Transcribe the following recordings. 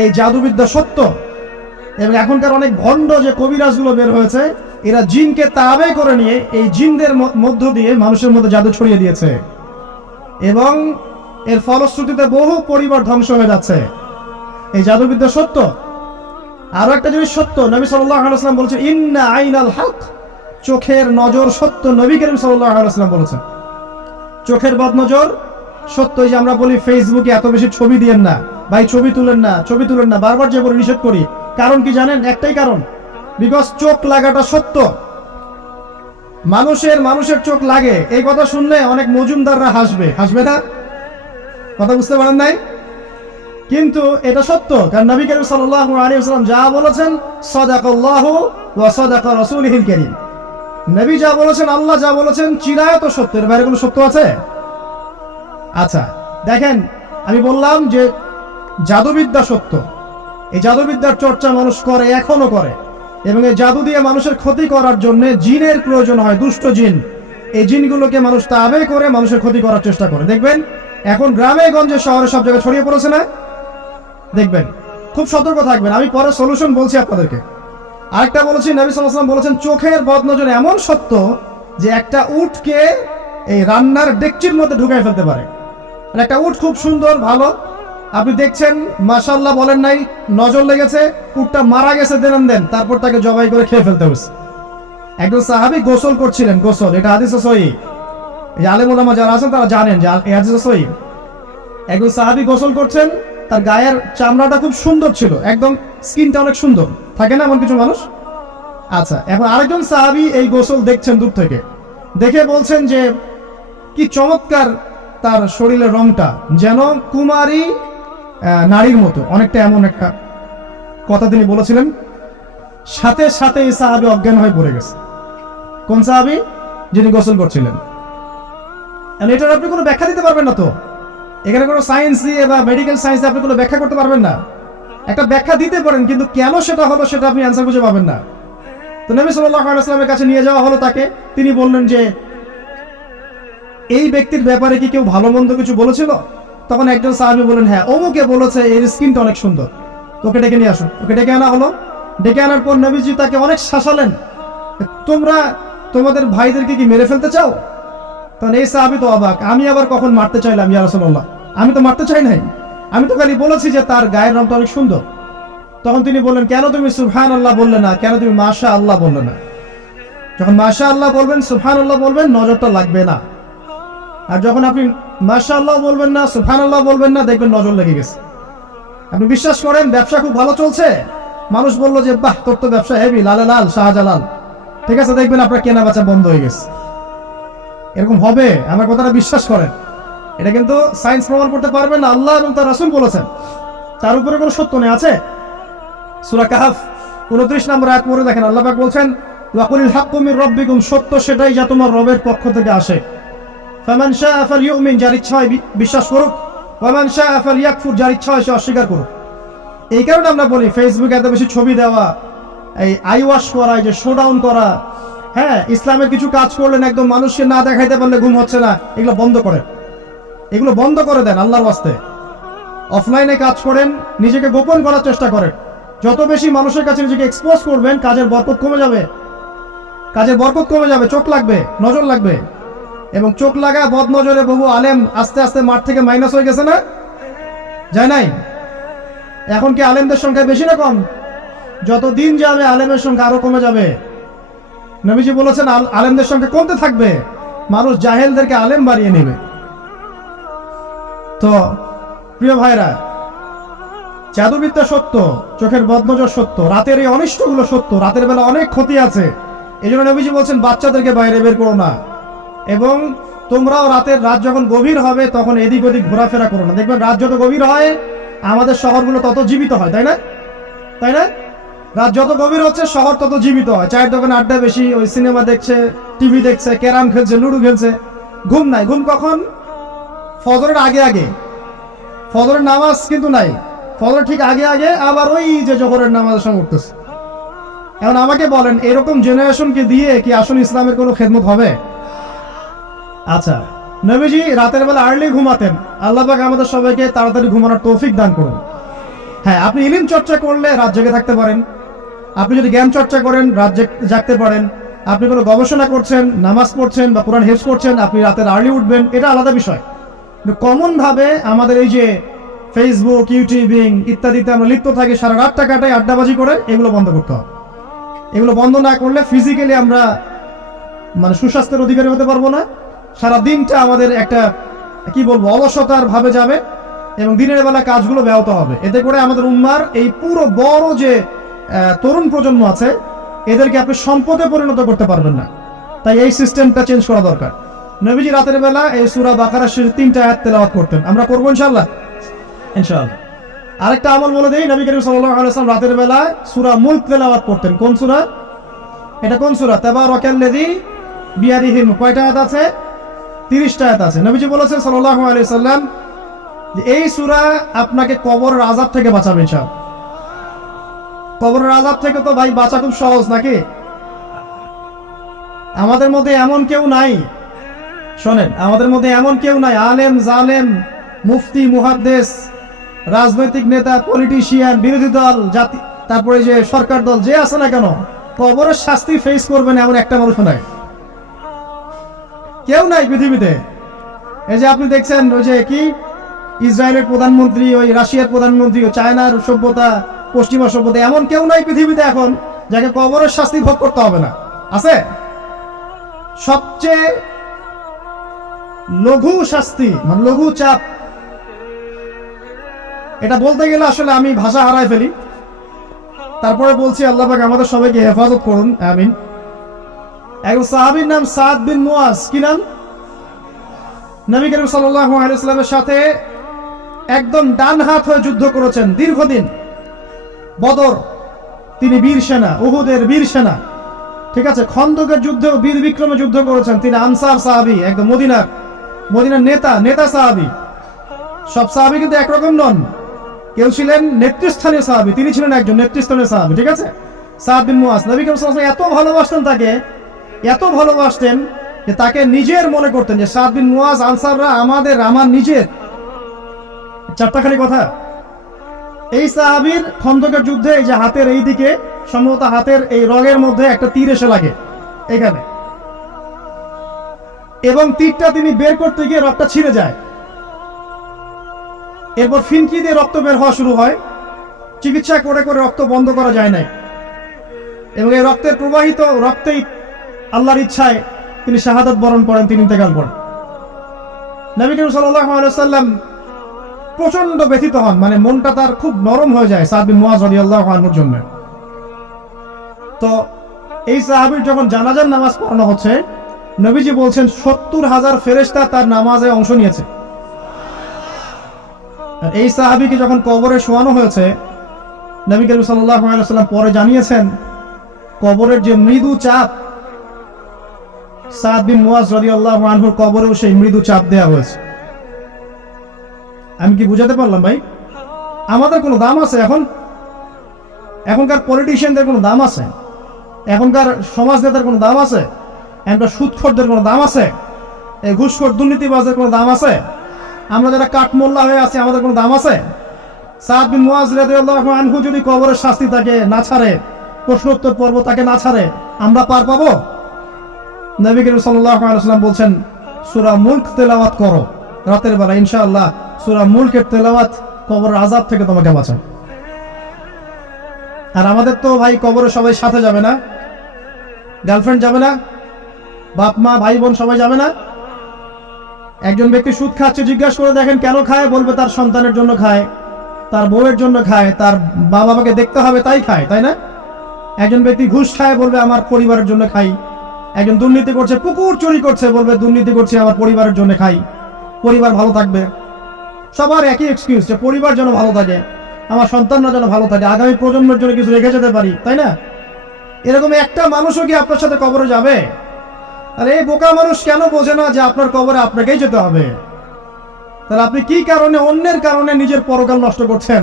এই জাদুবিদ্যা সত্য। এবং এখনকার অনেক ভণ্ড যে কবিরাজগুলো বের হয়েছে, এরা জিনকে তাবে করে নিয়ে এই জিনদের মধ্য দিয়ে মানুষের মধ্যে জাদু ছড়িয়ে দিয়েছে, এবং এর ফলশ্রুতিতে বহু পরিবার ধ্বংস হয়ে যাচ্ছে। এই জাদুবিদ্যা সত্য। আরো একটা জিনিস সত্য, নবী সাল্লাল্লাহু আলাইহি ওয়াসাল্লাম বলেছেন ইন্না আইনাল হক, চোখের নজর সত্য। নবী করিম সাল্লাল্লাহু আলাইহি ওয়াসাল্লাম বলেছেন চোখের বদনজর সত্য। এই যে আমরা বলি ফেসবুকে এত বেশি ছবি দিয়েন না ভাই, ছবি তুলেন না, ছবি তুলেন না, বারবার যে বলে নিষেধ করি, কারণ কি জানেন? একটাই কারণ, বিকজ চোখ লাগাটা সত্য। মানুষের চোখ লাগে, এই কথা শুনলে অনেক মজুমদাররা হাসবে, হাসবে না? কথা বুঝতে পারেন নাই? কিন্তু এটা সত্য, কারণ নবী করিম সাল্লাল্লাহু আলাইহি ওয়াসাল্লাম যা বলেছেন সাদাকাল্লাহু ওয়া সাদাকা রাসূলুহুল কারীম, নবী যা বলেছেন, আল্লাহ যা বলেছেন চিরায়ত সত্য, এর বাইরে কোনো সত্য আছে? আচ্ছা দেখেন, আমি বললাম যে জাদুবিদ্যা সত্য। এই জাদুবিদ্যার চর্চা মানুষ করে, এখনো করে, এবং এই জাদু দিয়ে মানুষের ক্ষতি করার জন্য জিনের প্রয়োজন হয়, দুষ্ট জিন। এই জিনগুলোকে মানুষ তাবে করে মানুষের ক্ষতি করার চেষ্টা করে। দেখবেন এখন গ্রামে গঞ্জে শহরে সব জায়গায় ছড়িয়ে পড়েছে না? দেখবেন, খুব সতর্ক থাকবেন। আমি পরে সলিউশন বলছি আপনাদেরকে। আরেকটা বলেছি, নবী সাল্লাল্লাহু আলাইহি ওয়াসাল্লাম বলেছেন চোখের বদনজর এমন সত্য যে একটা উটকে এই রান্নার ডেকচির মধ্যে ঢুকাই ফেলতে পারে। আর একটা উট খুব সুন্দর, ভালো, আপনি দেখছেন মাশাআল্লাহ বলেন নাই, নজর লেগেছে, উটটা মারা গেছে, দেন তারপর তাকে জবাই করে খেয়ে ফেলতে হয়েছে। একজন সাহাবী গোসল করছিলেন, গোসল, এটা হাদিসে সহিহ, এই আলেম ওলামা যারা আছেন তারা জানেন যে এই হাদিসে সহিহ। একজন সাহাবী গোসল করছেন, তার গায়ের চামড়াটা খুব সুন্দর ছিল, একদম স্কিনটা অনেক সুন্দর থাকে না এমন কিছু মানুষ? আচ্ছা, এখন আরেকজন সাহাবী এই গোসল দেখছেন দূর থেকে, দেখে বলছেন যে কি চমৎকার তার শরীরের রংটা, যেন কুমারী নারীর মতো, অনেকটা, এমন একটা কথা তিনি বলেছিলেন। সাথে সাথে এই সাহাবী অজ্ঞান হয়ে পড়ে গেছে। কোন সাহাবী? যিনি গোসল করছিলেন। এটার আপনি কোনো ব্যাখ্যা দিতে পারবেন না তো, এখানে কোনো সায়েন্স দিয়ে বা মেডিকেল সায়েন্স দিয়ে আপনি কোনো ব্যাখ্যা করতে পারবেন না। একটা ব্যাখ্যা দিতে পারেন, কিন্তু কেন সেটা হলো সেটা আপনি অ্যান্সার খুঁজে পাবেন না। তো নবী সাল্লাল্লাহু আলাইহি ওয়াসাল্লামের কাছে নিয়ে যাওয়া হলো তাকে। তিনি বললেন যে এই ব্যক্তির ব্যাপারে কি কেউ ভালো মন্দ কিছু বলেছিল? তখন একজন সাহাবী বলেন, হ্যাঁ, অমুকে বলেছে এর স্কিনটা অনেক সুন্দর, তোকে ডেকে নিয়ে আসুন। ওকে ডেকে আনা হলো। ডেকে আনার পর নবীজি তাকে অনেক শাসালেন, তোমরা তোমাদের ভাইদেরকে কি মেরে ফেলতে চাও? তখন এই সাহাবী তো অবাক, আমি আবার কখন মারতে চাইলাম ইয়া রাসূলুল্লাহ? আমি তো মারতে চাই নাই, আমি তো খালি বলেছি যে তার গায়ের রংটা অনেক সুন্দর। তখন তিনি বললেন, কেন তুমি সুবহানাল্লাহ বললে না, কেন তুমি মাশাআল্লাহ বললে না? যখন মাশাআল্লাহ বলবেন, সুবহানাল্লাহ বলবেন, নজরটা লাগবে না। আর যখন আপনি মাশাআল্লাহ বলবেন না, সুবহানাল্লাহ বলবেন না, দেখবেন নজর লেগে গেছে। আপনি বিশ্বাস করেন ব্যবসা খুব ভালো চলছে, মানুষ বললো যে বাহ তোর তো ব্যবসা হেভি, লালে লাল শাহজালাল, ঠিক আছে, দেখবেন আপনার কেনা বেচা বন্ধ হয়ে গেছে। এরকম হবে, আমার কথাটা বিশ্বাস করেন। এটা কিন্তু সায়েন্স প্রমাণ করতে পারবেন না, আল্লাহ এবং তার রাসূল বলেছেন, তার উপরে কোনো সত্য নেই। আছে সূরা কাহফ 29 নম্বর আয়াত পড়ে দেখেন, আল্লাহ পাক বলছেন ওয়াকুলিল হাক্কু মির রাব্বিকুম, সত্য সেটাই যা তোমার রবের পক্ষ থেকে আসে। ফামান শাআ ফালইউমিন, যার ইচ্ছা হয় বিশ্বাস করুক, ওয়ামান শাআ ফালইয়াকফুর, যার ইচ্ছা হয় সে অস্বীকার করুক। এই কারণে আমরা বলি ফেসবুকে এত বেশি ছবি দেওয়া, এই আই ওয়াশ করা, এই যে শোডাউন করা, হ্যাঁ, ইসলামের কিছু কাজ করলেন একদম মানুষকে না দেখাইতে পারলে ঘুম হচ্ছে না, এগুলো বন্ধ করেন, এগুলো বন্ধ করে দেন আল্লাহর ওয়াস্তে। অফলাইনে কাজ করেন, নিজেকে গোপন করার চেষ্টা করেন। যত বেশি মানুষের কাছে নিজেকে এক্সপোজ করবেন, কাজের বরকত কমে যাবে, কাজের বরকত কমে যাবে, চোখ লাগবে, নজর লাগবে। এবং চোখ লাগা বদ নজরে বহু আলেম আস্তে আস্তে মাঠ থেকে মাইনাস হয়ে গেছে না? যায় নাই? এখন কি আলেমদের সংখ্যা বেশি না কম? যত দিন যাবে আলেমের সংখ্যা আরো কমে যাবে। নবীজি বলেছেন আলেমদের সংখ্যা কমতে থাকবে, মানুষ জাহেলদেরকে আলেম বানিয়ে নেবে। তো প্রিয় ভাইরা, জাদুবিদ্যা সত্য, চোখের বদনজর সত্য, রাতের এই অনিষ্টগুলো সত্য, রাতের বেলা অনেক ক্ষতি আছে। এই জন্য নবীজি বলছেন বাচ্চাদেরকে বাইরে বের করো না, এবং তোমরাও রাত যখন গভীর হবে তখন এদিক ওদিক ঘোরাফেরা করো না। দেখবেন রাত যত গভীর হয় আমাদের শহরগুলো তত জীবিত হয়, তাই না? তাই না? রাত যত গভীর হচ্ছে শহর তত জীবিত হয়। চায়ের দোকানে আড্ডা বেশি, ওই সিনেমা দেখছে, টিভি দেখছে, ক্যারাম খেলছে, লুডো খেলছে, ঘুম নাই। ঘুম কখন? ফজরের আগে আগে। ফজরের নামাজ কিন্তু নাই, ফজর ঠিক আগে আগে, আবার ওই যে জোহরের নামাজের সময় উঠতেছে। এখন আমাকে বলেন, এরকম জেনারেশনকে দিয়ে কি আসলে ইসলামের কোনো খেদমত হবে? আচ্ছা, নবীজি রাতের বেলা আর্লি ঘুমাতেন, আল্লাহ পাক আমাদের সবাইকে তাড়াতাড়ি ঘুমানোর তৌফিক দান করুন। হ্যাঁ, আপনি ইলম চর্চা করলে রাত জেগে থাকতে পারেন, আপনি যদি জ্ঞান চর্চা করেন রাত জাগতে পারেন, আপনি কোনো গবেষণা করছেন, নামাজ পড়ছেন বা কোরআন হেফজ করছেন, আপনি রাতের আর্লি উঠবেন, এটা আলাদা বিষয়। কমন ভাবে আমাদের এই যে ফেসবুক, ইউটিউবিং ইত্যাদিতে আমরা লিপ্ত থাকি, সারা রাতটা কাটাই আড্ডাবাজি করে, এগুলো বন্ধ করতে হবে। এগুলো বন্ধ না করলে ফিজিক্যালি আমরা মানে সুস্বাস্থ্যের অধিকারী হতে পারবো না। সারা দিনটা আমাদের একটা কি বলবো অলসতার ভাবে যাবে এবং দিনের বেলা কাজগুলো ব্যাহত হবে। এতে করে আমাদের উম্মার এই পুরো বড় যে তরুণ প্রজন্ম আছে, এদেরকে আপনি সম্পদে পরিণত করতে পারবেন না। তাই এই সিস্টেমটা চেঞ্জ করা দরকার। নবীজি রাতের বেলা এই সূরা বাকারা শেষ 3টা আয়াত তেলাওয়াত করতেন, আমরা করবো ইনশাআল্লাহ। ইনশাআল্লাহ আরেকটা আমল বলে দেই, নবী করিম সাল্লাল্লাহু আলাইহি ওয়াসাল্লাম রাতের বেলা সূরা মুলক তেলাওয়াত করতেন। কোন সূরা এটা? কোন সূরা? তাবারাকাল্লাযী বিয়াদিহি। কয়টা আয়াত আছে? 30টা আয়াত আছে। নবীজি বলেছেন সাল্লাল্লাহু আলাইহি ওয়াসাল্লাম যে এই সূরা আপনাকে কবরের আযাব থেকে বাঁচাবে ইনশাআল্লাহ। কবরের আযাব থেকে তো ভাই বাঁচা খুব সহজ নাকি? আমাদের মধ্যে এমন কেউ নাই, শোনেন, আমাদের মধ্যে এমন কেউ নাই, আলেম জালেম মুফতি মুহাদ্দিস রাজনৈতিক নেতা পলিটিশিয়ান বিরোধী দল জাতি তারপরে যে সরকার দল যে আছে না কেন, কবরের শাস্তি ফেস করবেন এমন একটা মানুষ নাই, কেউ নাই পৃথিবীতে। এই যে আপনি দেখছেন ওই যে কি ইসরায়েলের প্রধানমন্ত্রী, ওই রাশিয়ার প্রধানমন্ত্রী, ও চায়নার সভ্যতা, পশ্চিমা সভ্যতা, এমন কেউ নাই পৃথিবীতে এখন যাকে কবরের শাস্তি ভোগ করতে হবে না। আছে? সবচেয়ে লঘু শাস্তি মানে লঘু চাপ, এটা বলতে গেলে আসলে আমি ভাষা হারাই ফেলি, তারপরে বলছি আল্লাহ পাক আমাদের সবাইকে হেফাজত করুন, আমিন। এক সাহাবীর নাম সাদ বিন মুয়াজ। কি নাম? নবী করিম সাল্লাল্লাহু আলাইহি ওয়াসাল্লামের সাথে একদম ডান হাত হয়ে যুদ্ধ করেছেন দীর্ঘদিন। বদর তিনি বীর সেনা, উহুদের বীর সেনা, ঠিক আছে। খন্দকের যুদ্ধেও বীর বিক্রমে যুদ্ধ করেছেন। তিনি আনসার সাহাবী, একদম মদিনার নেতা সাহাবী। সব সাহাবী কিন্তু একরকম নন, কেউ ছিলেন নেতৃস্থানীয় সাহাবী, তিনি ছিলেন একজন নেতৃস্থানীয় সাহাবী, ঠিক আছে। সাদ বিন মুয়াজ নবী করিম সাল্লাল্লাহু আলাইহি ওয়াসাল্লাম এত ভালোবাসতেন তাকে, এত ভালোবাসতেন যে তাকে নিজের মনে করতেন যে সাদ বিন মুয়াজ আনসাররা আমার নিজের। চারটাখানি কথা। এই সাহাবীর খন্দকের যুদ্ধে এই যে হাতের এই দিকে সম্ভবত হাতের এই রগের মধ্যে একটা তীর এসে লাগে এখানে, এবং তীরটা তিনি বের করতে গিয়ে রক্তটা ছিঁড়ে যায়। এরপর ফিনকি দিয়ে রক্ত বের হওয়া শুরু হয়। চিকিৎসা করে করে রক্ত বন্ধ করা যায় নাই, এবং এই রক্তের প্রবাহিত রক্তেই আল্লাহর ইচ্ছায় তিনি শাহাদাত বরণ করেন, তিনি ইন্তেকাল করেন। নবী করিম সাল্লাল্লাহু আলাইহি ওয়াসাল্লাম প্রচন্ড ব্যথিত হন, মানে মনটা তার খুব নরম হয়ে যায় সাদ বিন মুয়াজ রাদিয়াল্লাহু আনহুর জন্য। তো এই সাহাবীর যখন জানাজার নামাজ পড়ানো হচ্ছে, নবীজি বলছেন 70,000 ফেরেশতা তার নামাজে অংশ নিয়েছে। এই সাহাবীকে যখন কবরে শোয়ানো হয়েছে, নবী করিম সাল্লাল্লাহু আলাইহি ওয়াসাল্লাম পরে জানিয়েছেন কবরের যে মৃদু চাপ, সাদ বিন মুয়াজ রাদিয়াল্লাহু আনহুর কবরেও সেই মৃদু চাপ দেওয়া হয়েছে। আমি কি বুঝাতে পারলাম ভাই? আমাদের কোনো দাম আছে এখনকার পলিটিশিয়ানদের কোনো দাম আছে? এখনকার সমাজ নেতার কোনো দাম আছে? এখনকার সুদখোরদের কোনো দাম আছে? এই ঘুষখোর দুর্নীতিবাজদের কোনো দাম আছে? আমরা যারা কাঠমোল্লা হয়ে আছি আমাদের কোনো দাম আছে? সাদ বিন মুয়াজ রাদিয়াল্লাহু আনহু যদি কবরের শাস্তি তাকে না ছাড়ে, প্রশ্নোত্তর পর্ব তাকে না ছাড়ে, আমরা পার পাবো? নবী করিম সাল্লাল্লাহু আলাইহি ওয়াসাল্লাম বলছেন সূরা মুলক তেলাওয়াত করো রাতের বেলা, ইনশাআল্লাহ সূরা মুলকের তেলাওয়াত কবরের আযাব থেকে তোমাকে বাঁচাবে। আর আমাদের তো ভাই কবরে সবাই সাথে যাবে না, গার্লফ্রেন্ড যাবে না, বাপ মা ভাই বোন সবাই যাবে না। একজন ব্যক্তি সুদ খাচ্ছে, জিজ্ঞাসা করে দেখেন কেন খায়, বলবে তার সন্তানের জন্য খায়, তার বউয়ের জন্য খায়, তার বাবা মাকে দেখতে হবে তাই খায়, তাই না? একজন ব্যক্তি ঘুষ খায়, বলবে আমার পরিবারের জন্য খাই। একজন দুর্নীতি করছে, পুকুর চুরি করছে, বলবে দুর্নীতি করছে আমার পরিবারের জন্য খাই, পরিবার ভালো থাকবে। সবার একই এক্সকিউজ যে পরিবার যেন ভালো থাকে, আমার সন্তানরা যেন ভালো থাকে, আগামী প্রজন্মের জন্য কিছু রেখে যেতে পারি, তাই না? এরকম একটা মানুষও কি আপনার সাথে কবরে যাবে? আর এই বোকা মানুষ কেন বোঝে না যে আপনার কবরে আপনাকেই যেতে হবে? তাহলে আপনি কি কারণে অন্যের কারণে নিজের পরকাল নষ্ট করছেন?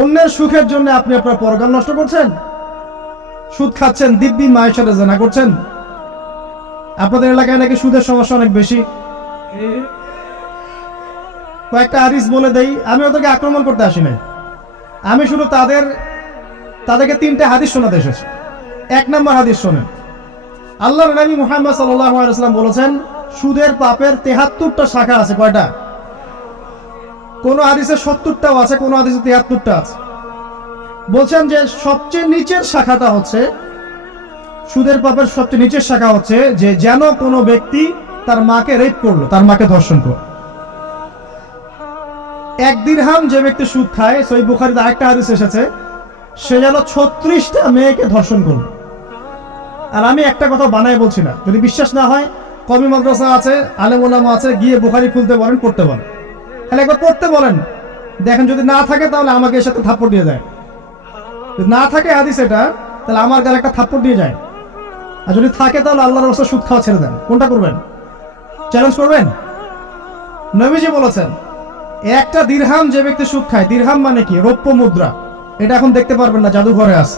অন্যের সুখের জন্য আপনি আপনার পরকাল নষ্ট করছেন। সুদ খাচ্ছেন, দিব্যি মায়ের সাথে জেনা করছেন। আপনাদের এলাকায় নাকি সুদের সমস্যা অনেক বেশি। কয়েকটা হাদিস বলে দেই, আমি ওদেরকে আক্রমণ করতে আসি নাই। আমি শুধু তাদেরকে 3টে হাদিস শোনাতে এসেছি। 1 নম্বর হাদিস শোনেন। আল্লাহর নবী মুহাম্মদ সাল্লাল্লাহু আলাইহি ওয়াসাল্লাম বলেছেন, সুদের পাপের 73টা শাখা আছে। কয়টা? কোন হাদিসে 70টাও আছে, কোন হাদিসে 73টা আছে। বলছেন যে সবচেয়ে নিচের শাখাটা হচ্ছে, সুদের পাপের সবচেয়ে নিচের শাখা হচ্ছে যে যেন কোনো ব্যক্তি তার মাকে রেপ করলো, তার মাকে ধর্ষণ করলো। 1 দিরহাম যে ব্যক্তি সুদ খায়, সহিহ বুখারীতে আরেকটা হাদিস এসেছে, সে যেন 36টা মেয়েকে ধর্ষণ করলো। আর আমি একটা কথা বানায় বলছি না, যদি বিশ্বাস না হয় কওমি মাদ্রাসা আছে, আলেম ওলামা আছে, গিয়ে বুখারী খুলতে বলেন, পড়তে বলেন। তাহলে একবার পড়তে বলেন, দেখেন যদি না থাকে তাহলে আমাকে এর সাথে থাপ্পড় দিয়ে যায়। যদি না থাকে হাদিস এটা, তাহলে আমার গালে একটা থাপ্পড় দিয়ে যায়। আর যদি থাকে তাহলে আল্লাহর রাস্তায় সুদ খাওয়া ছেড়ে দেন। কোনটা করবেন? চ্যালেঞ্জ করবেন? নবীজি বলেছেন, 1টা দিরহাম যে ব্যক্তি সুদ খায়, দিরহাম মানে কি? রৌপ্য মুদ্রা। এটা এখন দেখতে পারবেন না, জাদুঘরে আছে।